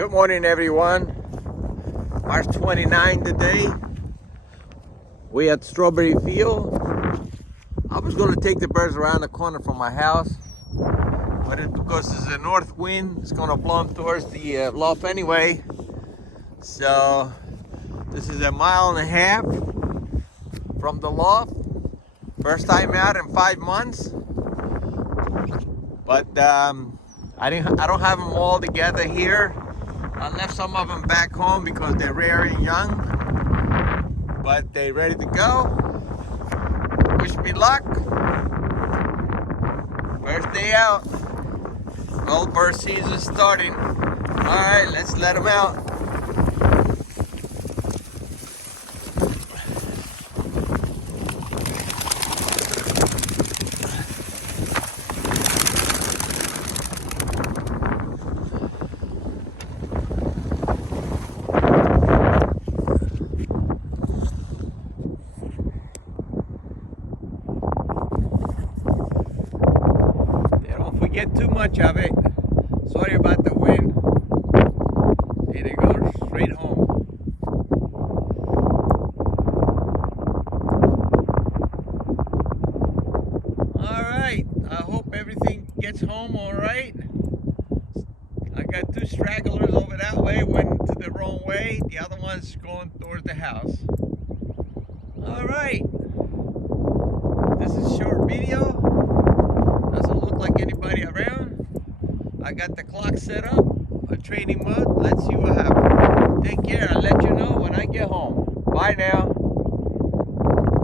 Good morning, everyone. March 29 today. We at Strawberry Field. I was going to take the birds around the corner from my house, but because there's a north wind, it's going to blow them towards the loft anyway. So this is 1.5 miles from the loft. First time out in 5 months. But I don't have them all together here. I left some of them back home because they're rare and young, but they're ready to go. Wish me luck. First day out. Old bird season starting. All right, let's let them out. Get too much of it. Sorry about the wind. And they go straight home. Alright, I hope everything gets home alright. I got 2 stragglers over that way, went to the wrong way. The other one's going towards the house. Alright. This is a short video. Doesn't look like anybody around. I got the clock set up on training mode. Let's see what happens. Take care. I'll let you know when I get home. Bye now.